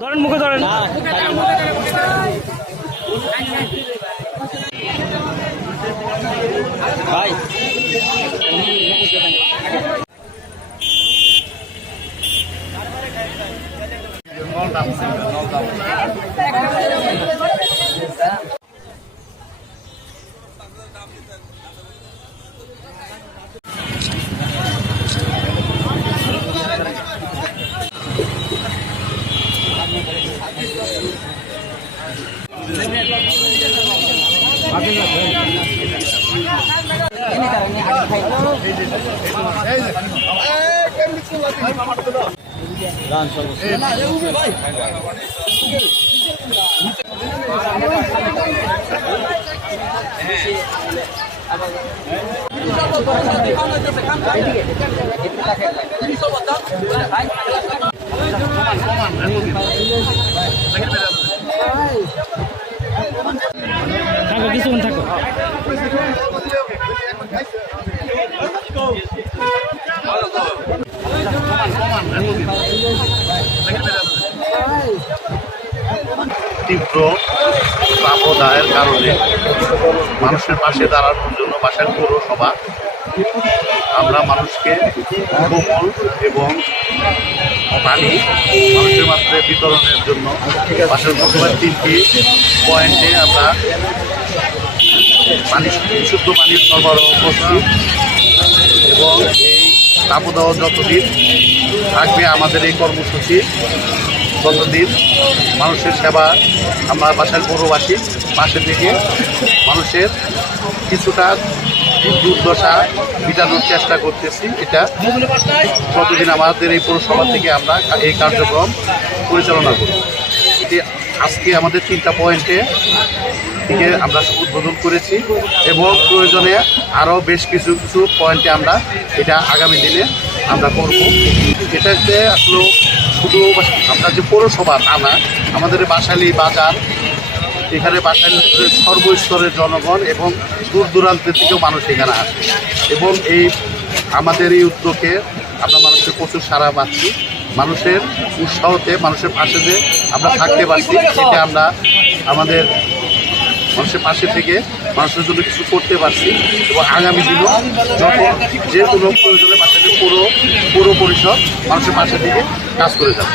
ধরেন মুখে ধরেন ভাই। কিছুক্ষণ থাকো। তীব্র তাপদাহের কারণে মানুষের পাশে দাঁড়ানোর জন্য বাসার পৌরসভা আমরা মানুষকে কোমল এবং পানি মানুষের মাত্রায় বিতরণের জন্য বাসার পৌরসভার 3টি পয়েন্টে আমরা পানি বিশুদ্ধ পানির সরবরাহ করছি এবং এই তাপদাহ যতদিন থাকবে আমাদের এই কর্মসূচি ততদিন মানুষের সেবা আমরা বাসার পৌরবাসী পাশে থেকে মানুষের কিছুটা দুর্দশা মিটানোর চেষ্টা করতেছি। এটা ততদিন আমাদের এই পৌরসভা থেকে আমরা এই কার্যক্রম পরিচালনা করি। এটি আজকে আমাদের 3টা পয়েন্টে থেকে আমরা উদ্বোধন করেছি এবং প্রয়োজনে আরও বেশ কিছু পয়েন্টে আমরা এটা আগামী দিনে আমরা করব। এটাতে আসলে শুধু আমরা যে পৌরসভা তা না, আমাদের বাসাইলী বাজার, এখানে বাসাইলীর সর্বস্তরের জনগণ এবং দূর দূরান্তের থেকেও মানুষ এখানে আসে এবং এই আমাদের এই উদ্যোগে আমরা মানুষের প্রচুর সাড়া পাচ্ছি। মানুষের উৎসাহতে মানুষের পাশে যে আমরা থাকতে পারছি, এটা আমরা আমাদের মানুষের পাশে থেকে মানুষের জন্য কিছু করতে পারছি এবং আগামী দিনও যখন যে কোনো প্রয়োজনে বাসাইলী পৌর পরিষদ মানুষের পাশে থেকে কাজ করে যাবে।